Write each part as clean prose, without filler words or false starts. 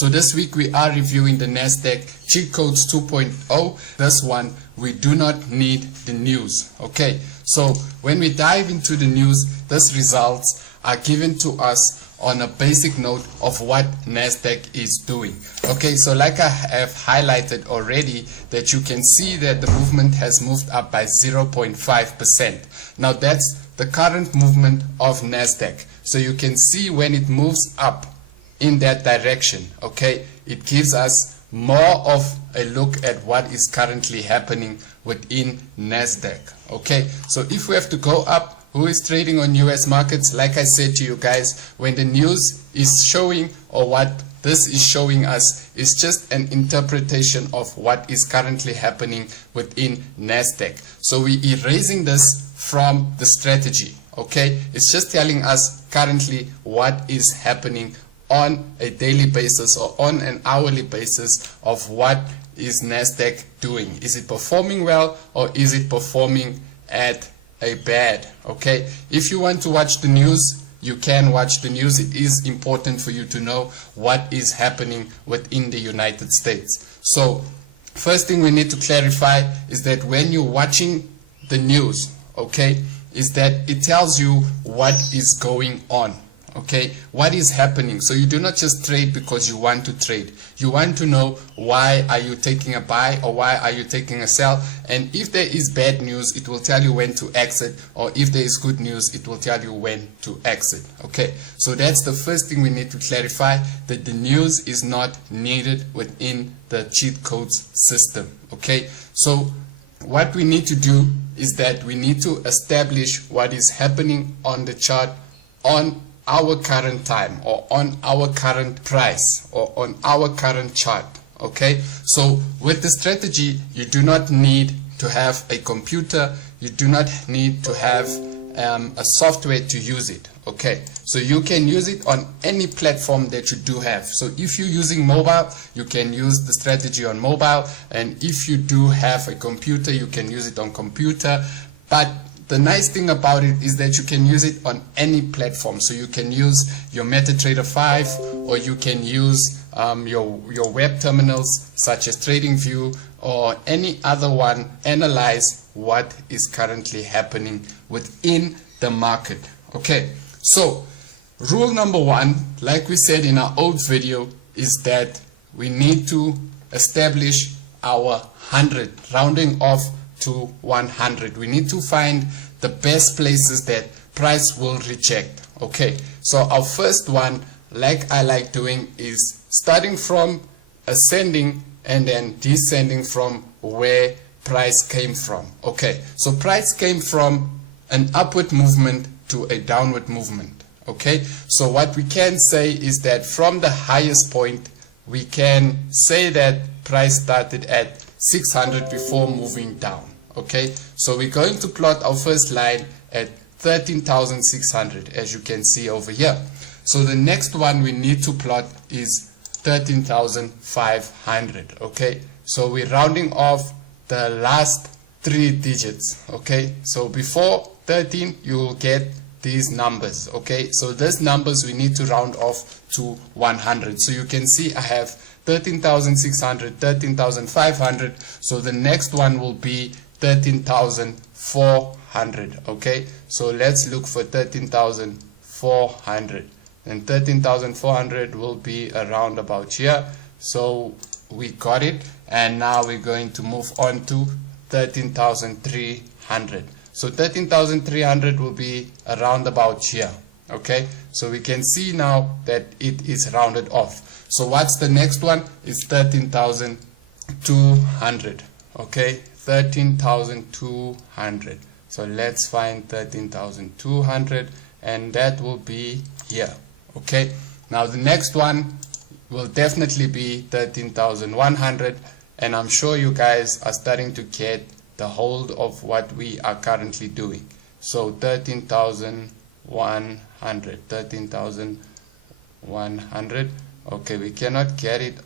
So this week we are reviewing the NASDAQ cheat codes 2.0. This one, we do not need the news. Okay, so when we dive into the news, these results are given to us on a basic note of what NASDAQ is doing. Okay, so like I have highlighted already, that you can see that the movement has moved up by 0.5%. Now that's the current movement of NASDAQ. So you can see when it moves up in that direction, okay, it gives us more of a look at what is currently happening within NASDAQ. Okay, so if we have to go up, who is trading on US markets? Like I said to you guys, when the news is showing, or what this is showing us, is just an interpretation of what is currently happening within NASDAQ. So we erasing this from the strategy. Okay, it's just telling us currently what is happening on a daily basis or on an hourly basis of what is NASDAQ doing. Is it performing well, or is it performing at a bad? Okay, if you want to watch the news, you can watch the news. It is important for you to know what is happening within the United States. So first thing we need to clarify is that when you're watching the news, okay, is that it tells you what is going on. Okay, what is happening. So you do not just trade because you want to trade. You want to know why are you taking a buy, or why are you taking a sell. And if there is bad news, it will tell you when to exit, or if there is good news, it will tell you when to exit. Okay, so that's the first thing we need to clarify, that the news is not needed within the cheat codes system. Okay, so what we need to do is that we need to establish what is happening on the chart on our current time, or on our current price, or on our current chart. Okay, so with the strategy, you do not need to have a computer, you do not need to have a software to use it. Okay, so you can use it on any platform that you do have. So if you're using mobile, you can use the strategy on mobile, and if you do have a computer, you can use it on computer. But the nice thing about it is that you can use it on any platform. So you can use your MetaTrader 5, or you can use your web terminals such as TradingView, or any other one. Analyze what is currently happening within the market. Okay, so rule number one, like we said in our old video, is that we need to establish our 100, rounding off to 100. We need to find the best places that price will reject. Okay, so our first one, like I like doing, is starting from ascending and then descending from where price came from. Okay, so price came from an upward movement to a downward movement. Okay, so what we can say is that from the highest point, we can say that price started at 600 before moving down. Okay, so we're going to plot our first line at 13,600, as you can see over here. So the next one we need to plot is 13,500. Okay, so we're rounding off the last 3 digits. Okay, so before 13 you will get these numbers. Okay, so these numbers we need to round off to 100. So you can see I have 13,600, 13,500. So the next one will be 13,400. Okay, so let's look for 13,400, and 13,400 will be around about here. So we got it, and now we're going to move on to 13,300. So 13,300 will be around about here. Okay, so we can see now that it is rounded off. So what's the next one? Is 13,200. Okay, 13,200. So let's find 13,200, and that will be here. Okay, now the next one will definitely be 13,100, and I'm sure you guys are starting to get the hold of what we are currently doing. So 13,100, 13,100. Okay, we cannot get it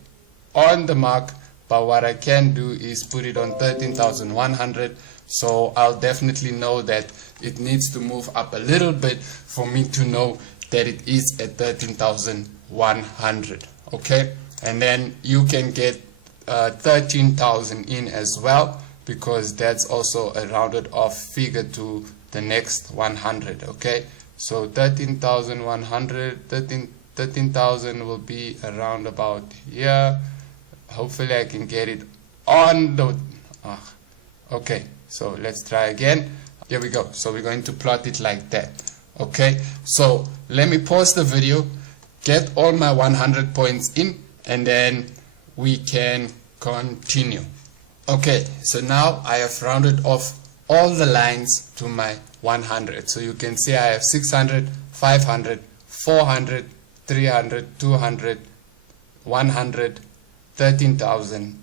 on the mark, but what I can do is put it on 13,100. So I'll definitely know that it needs to move up a little bit for me to know that it is at 13,100. Okay, and then you can get 13,000 in as well, because that's also a rounded off figure to the next 100. Okay, so 13,100, 13,000 will be around about here. Hopefully I can get it on the okay, so let's try again. Here we go. So we're going to plot it like that. Okay, so let me pause the video, get all my 100 points in, and then we can continue. Okay, so now I have rounded off all the lines to my 100. So you can see I have 600, 500, 400, 300, 200, 100, 13,000,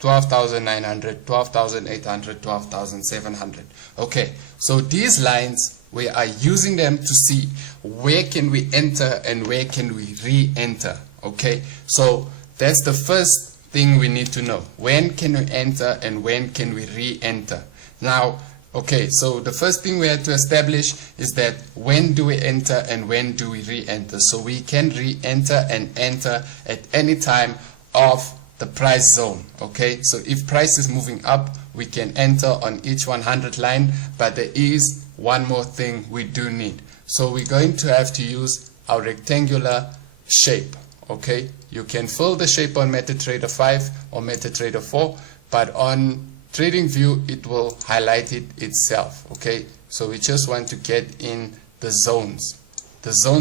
12,900, 12,800, 12,700. Okay, so these lines, we are using them to see where can we enter and where can we re-enter. Okay, so that's the first thing we need to know. When can we enter and when can we re-enter? Now, okay, so the first thing we have to establish is that when do we enter and when do we re-enter? So we can re-enter and enter at any time of the price zone. Okay, so if price is moving up, we can enter on each 100 line, but there is one more thing we do need. So we're going to have to use our rectangular shape. Okay, you can fill the shape on MetaTrader 5 or MetaTrader 4, but on TradingView it will highlight it itself. Okay, so we just want to get in the zones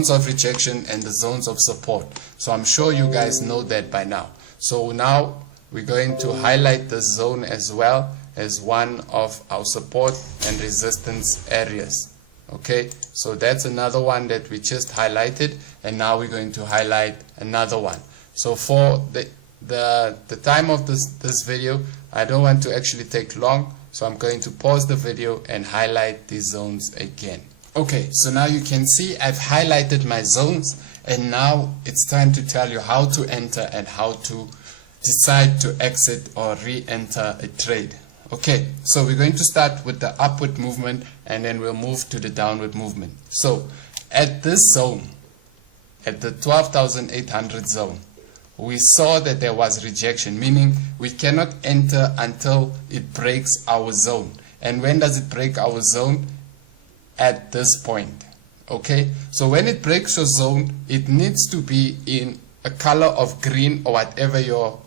of rejection and the zones of support. So I'm sure you guys know that by now. So now we're going to highlight the zone as well as one of our support and resistance areas. Okay, so that's another one that we just highlighted, and now we're going to highlight another one. So for the time of this video, I don't want to actually take long, so I'm going to pause the video and highlight these zones again. Okay, so now you can see I've highlighted my zones, and now it's time to tell you how to enter and how to decide to exit or re-enter a trade. Okay, so we're going to start with the upward movement and then we'll move to the downward movement. So at this zone, at the 12,800 zone, we saw that there was rejection, meaning we cannot enter until it breaks our zone. And when does it break our zone? At this point. Okay, so when it breaks your zone, it needs to be in a color of green or whatever your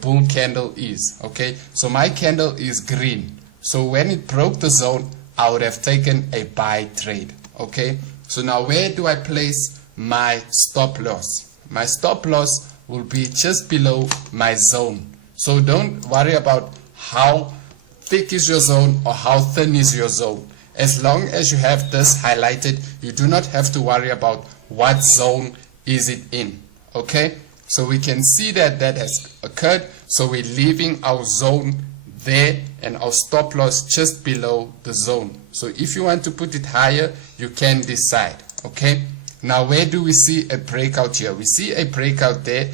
bull candle is. Okay, so my candle is green, so when it broke the zone, I would have taken a buy trade. Okay, so now where do I place my stop loss? My stop loss will be just below my zone. So don't worry about how thick is your zone or how thin is your zone. As long as you have this highlighted, you do not have to worry about what zone is it in. Okay, so we can see that that has occurred, so we're leaving our zone there and our stop loss just below the zone. So if you want to put it higher, you can decide. Okay, now where do we see a breakout here? We see a breakout there.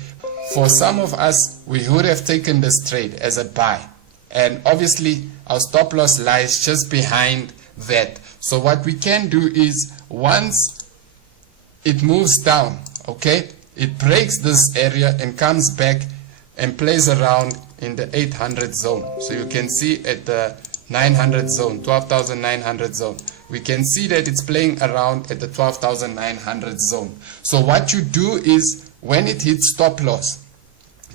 For some of us, we would have taken this trade as a buy, and obviously our stop loss lies just behind that. So what we can do is, once it moves down, okay, it breaks this area and comes back and plays around in the 800 zone. So you can see at the 900 zone, 12,900 zone, we can see that it's playing around at the 12,900 zone. So what you do is, when it hits stop loss,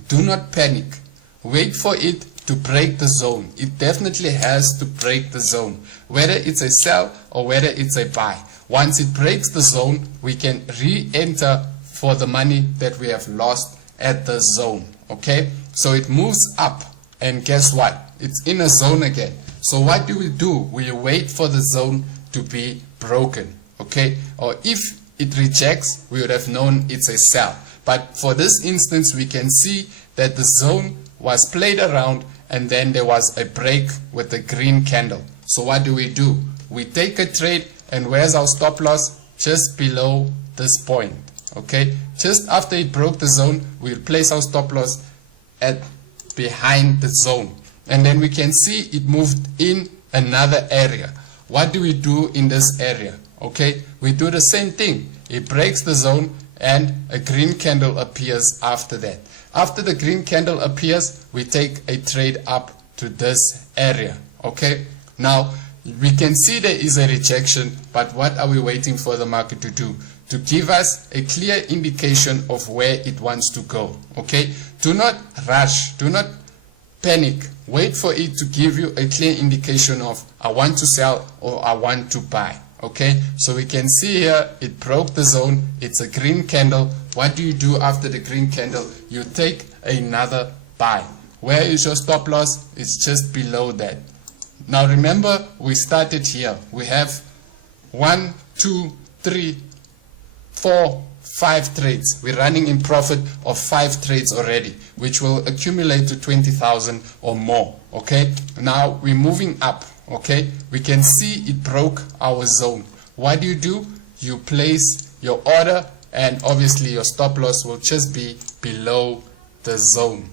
do not panic. Wait for it to break the zone. It definitely has to break the zone, whether it's a sell or whether it's a buy. Once it breaks the zone, we can re-enter for the money that we have lost at the zone. Okay, so it moves up, and guess what? It's in a zone again. So what do? We wait for the zone to be broken. Okay, or if it rejects, we would have known it's a sell. But for this instance, we can see that the zone was played around and then there was a break with the green candle. So what do? We take a trade, and where's our stop loss? Just below this point. Okay, just after it broke the zone, we'll place our stop loss at behind the zone, and then we can see it moved in another area. What do we do in this area? Okay, we do the same thing. It breaks the zone and a green candle appears after that. After the green candle appears, we take a trade up to this area. Okay, now we can see there is a rejection, but what are we waiting for the market to do? To give us a clear indication of where it wants to go. Okay, do not rush, do not panic. Wait for it to give you a clear indication of I want to sell or I want to buy. Okay, so we can see here it broke the zone. It's a green candle. What do you do after the green candle? You take another buy. Where is your stop loss? It's just below that. Now remember, we started here. We have 1, 2, 3, 4, 5 trades. We're running in profit of 5 trades already, which will accumulate to 20,000 or more. Okay, now we're moving up. Okay, we can see it broke our zone. What do? You place your order, and obviously your stop loss will just be below the zone.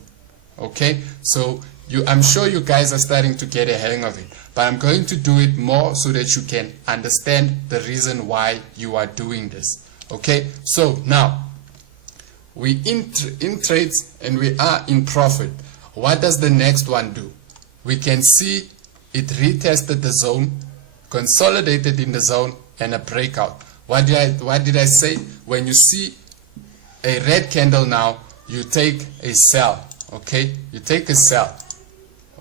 Okay, so I'm sure you guys are starting to get a hang of it, but I'm going to do it more so that you can understand the reason why you are doing this. Okay, so now we in trades and we are in profit. What does the next one do? We can see it retested the zone, consolidated in the zone, and a breakout. What did I say? When you see a red candle now, you take a sell. Okay, you take a sell.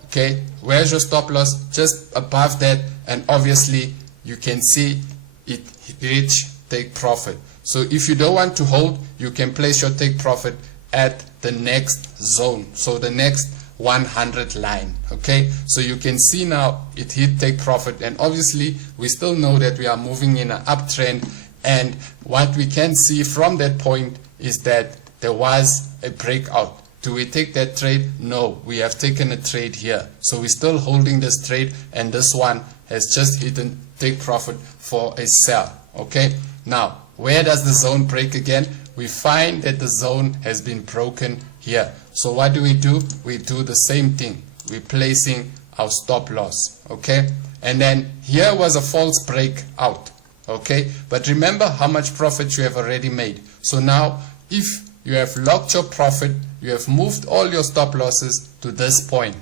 Okay, where's your stop loss? Just above that, and obviously you can see it reach take profit. So if you don't want to hold, you can place your take profit at the next zone, so the next 100 line. Okay, so you can see now it hit take profit, and obviously we still know that we are moving in an uptrend, and what we can see from that point is that there was a breakout. Do we take that trade? No, we have taken a trade here, so we're still holding this trade, and this one has just hit and take profit for a sell. Okay, now where does the zone break again? We find that the zone has been broken here. So what do? We do the same thing. We're placing our stop loss. Okay, and then here was a false breakout. Okay, but remember how much profit you have already made. So now if you have locked your profit, you have moved all your stop losses to this point.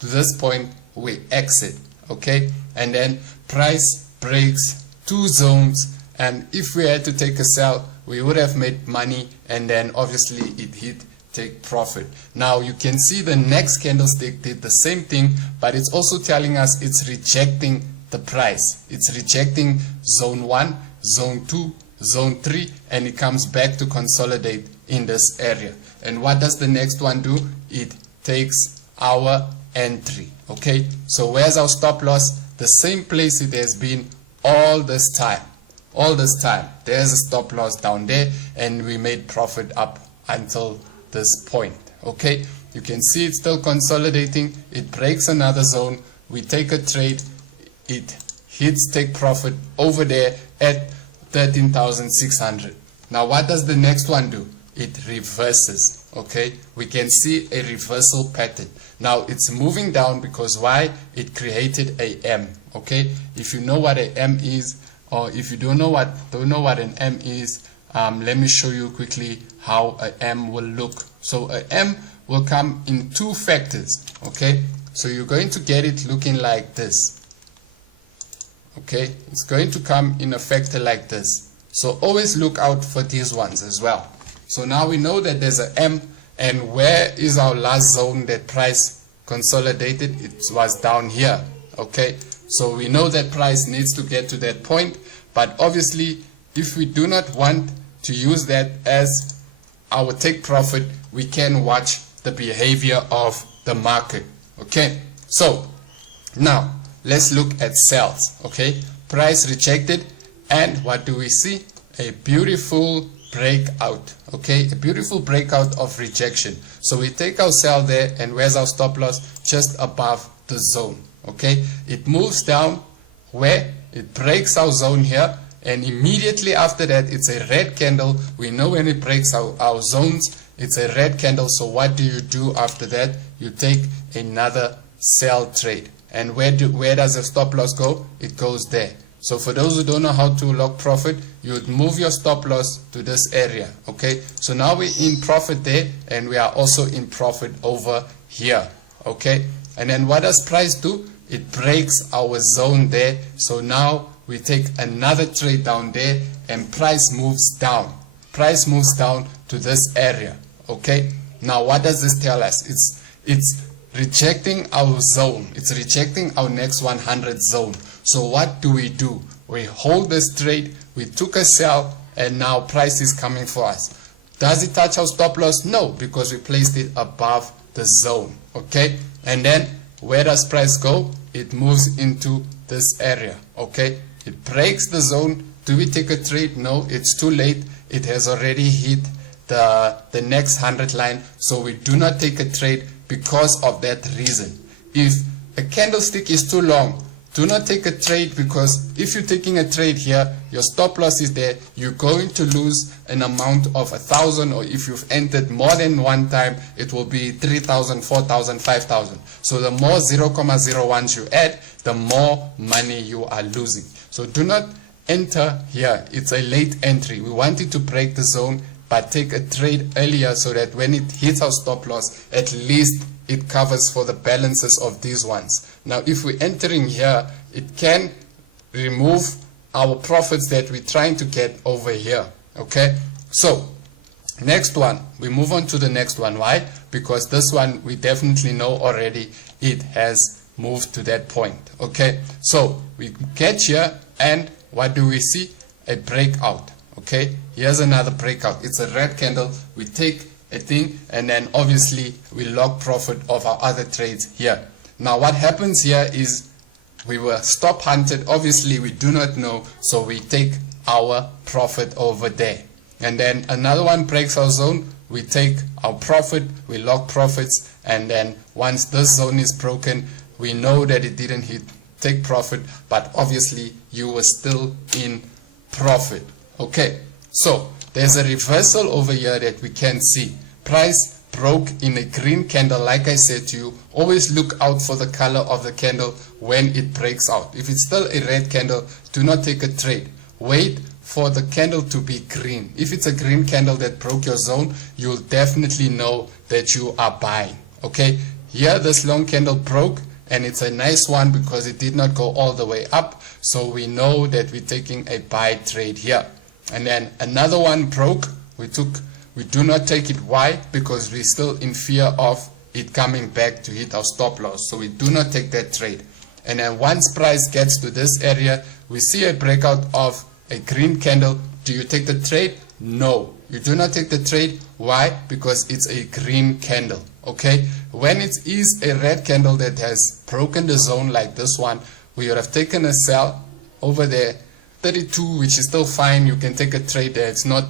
To this point, we exit. Okay, and then price breaks 2 zones, and if we had to take a sell, we would have made money, and then obviously it hit take profit. Now you can see the next candlestick did the same thing, but it's also telling us it's rejecting the price. It's rejecting zone 1, zone 2, zone 3, and it comes back to consolidate in this area. And what does the next one do? It takes our entry. Okay, so where's our stop loss? The same place it has been all this time. All this time there's a stop loss down there, and we made profit up until this point. Okay, you can see it's still consolidating. It breaks another zone, we take a trade, it hits take profit over there at 13,600. Now what does the next one do? It reverses. Okay, we can see a reversal pattern. Now it's moving down because why? It created a M. Okay, if you know what a M is, or if you don't know what an M is, let me show you quickly how a M will look. So a M will come in 2 factors. Okay, so you're going to get it looking like this. Okay, it's going to come in a factor like this. So always look out for these ones as well. So now we know that there's a M, and where is our last zone that price consolidated? It was down here. Okay, so we know that price needs to get to that point, but obviously if we do not want to use that as our take profit, we can watch the behavior of the market. Okay, so now let's look at sells. Okay, price rejected, and what do we see? A beautiful breakout. Okay, a beautiful breakout of rejection. So we take our sell there, and where's our stop loss? Just above the zone. Okay, it moves down where it breaks our zone here, and immediately after that it's a red candle. We know when it breaks our zones, it's a red candle. So what do you do after that? You take another sell trade. And where does the stop loss go? It goes there. So for those who don't know how to lock profit, you would move your stop loss to this area. Okay, so now we're in profit there, and we are also in profit over here. Okay, and then what does price do? It breaks our zone there. So now we take another trade down there, and price moves down. Price moves down to this area. Okay, now what does this tell us? It's rejecting our zone. It's rejecting our next 100 zone. So what do? We hold this trade, we took a sell, and now price is coming for us. Does it touch our stop loss? No, because we placed it above the zone. Okay, and then where does price go? It moves into this area. Okay, it breaks the zone. Do we take a trade? No, it's too late. It has already hit the next 100 line, so we do not take a trade because of that reason. If a candlestick is too long, do not take a trade, because if you're taking a trade here, your stop loss is there, you're going to lose an amount of 1,000, or if you've entered more than one time, it will be 3,000, 4,000, 5,000. So the more 0.01s you add, the more money you are losing. So do not enter here. It's a late entry. We want it to break the zone, but take a trade earlier so that when it hits our stop loss, at least it covers for the balances of these ones. Now if we're entering here, it can remove our profits that we're trying to get over here. Okay, so next one, we move on to the next one. Why? Because this one we definitely know already it has moved to that point. Okay, so we get here, and what do we see? A breakout. Okay, here's another breakout. It's a red candle. We take a thing, and then obviously we lock profit of our other trades here. Now what happens here is we were stop hunted. Obviously we do not know, so we take our profit over there, and then another one breaks our zone. We take our profit, we lock profits, and then once this zone is broken, we know that it didn't hit, take profit, but obviously you were still in profit. Okay, so there's a reversal over here that we can see. Price broke in a green candle. Like I said to you, always look out for the color of the candle when it breaks out. If it's still a red candle, do not take a trade. Wait for the candle to be green. If it's a green candle that broke your zone, you'll definitely know that you are buying. Okay, here this long candle broke, and it's a nice one because it did not go all the way up, so we know that we're taking a buy trade here. And then another one broke, we do not take it. Why? Because we're still in fear of it coming back to hit our stop loss, so we do not take that trade. And then once price gets to this area, we see a breakout of a green candle. Do you take the trade? No, you do not take the trade. Why? Because it's a green candle. Okay, when it is a red candle that has broken the zone like this one, we would have taken a sell over there, 32, which is still fine. You can take a trade there. It's not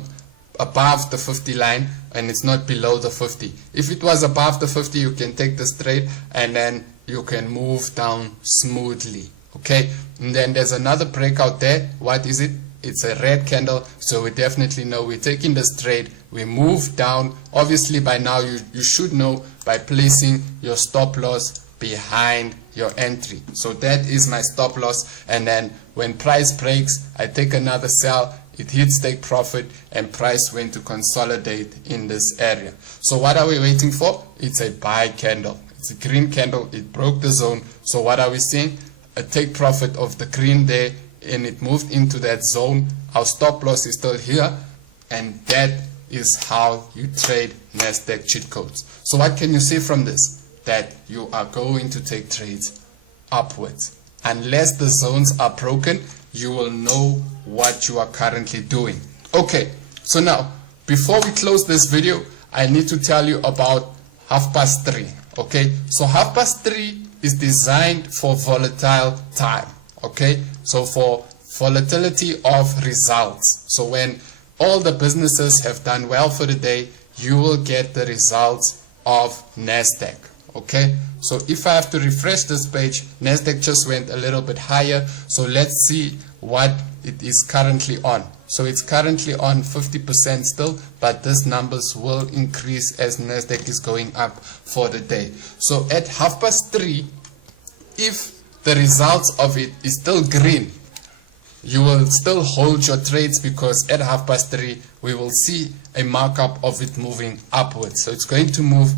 above the 50 line, and it's not below the 50. If it was above the 50, you can take this trade, and then you can move down smoothly. Okay, and then there's another breakout there. What is it? It's a red candle, so we definitely know we're taking this trade. We move down. Obviously by now you should know by placing your stop loss behind your entry. So that is my stop loss, and then when price breaks, I take another sell, it hits take profit, and price went to consolidate in this area. So what are we waiting for? It's a buy candle. It's a green candle. It broke the zone. So what are we seeing? A take profit of the green there, and it moved into that zone. Our stop loss is still here, and that is how you trade NASDAQ cheat codes. So what can you see from this? That you are going to take trades upwards. Unless the zones are broken, you will know what you are currently doing. Okay, so now before we close this video, I need to tell you about 3:30. Okay, so 3:30 is designed for volatile time. Okay, so for volatility of results. So when all the businesses have done well for the day, you will get the results of NASDAQ. Okay, so if I have to refresh this page, NASDAQ just went a little bit higher. So let's see what it is currently on. So it's currently on 50% still, but these numbers will increase as NASDAQ is going up for the day. So at 3:30, if the results of it is still green, you will still hold your trades, because at 3:30 we will see a markup of it moving upwards. So it's going to move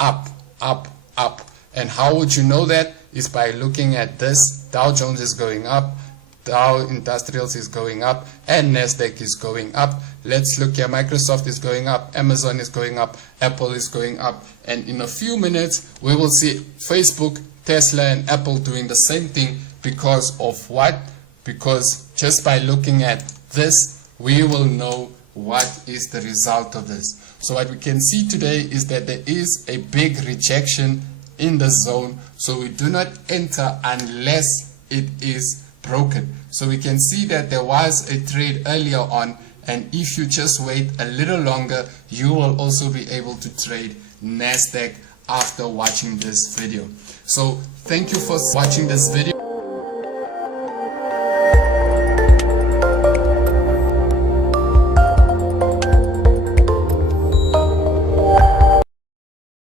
up, up, up. And how would you know that? Is by looking at this. Dow Jones is going up, Dow Industrials is going up, and NASDAQ is going up. Let's look here. Microsoft is going up, Amazon is going up, Apple is going up, and in a few minutes we will see Facebook, Tesla, and Apple doing the same thing. Because of what? Because just by looking at this, we will know what is the result of this. So what we can see today is that there is a big rejection in the zone, so we do not enter unless it is broken. So we can see that there was a trade earlier on, and if you just wait a little longer, you will also be able to trade NASDAQ after watching this video. So thank you for watching this video.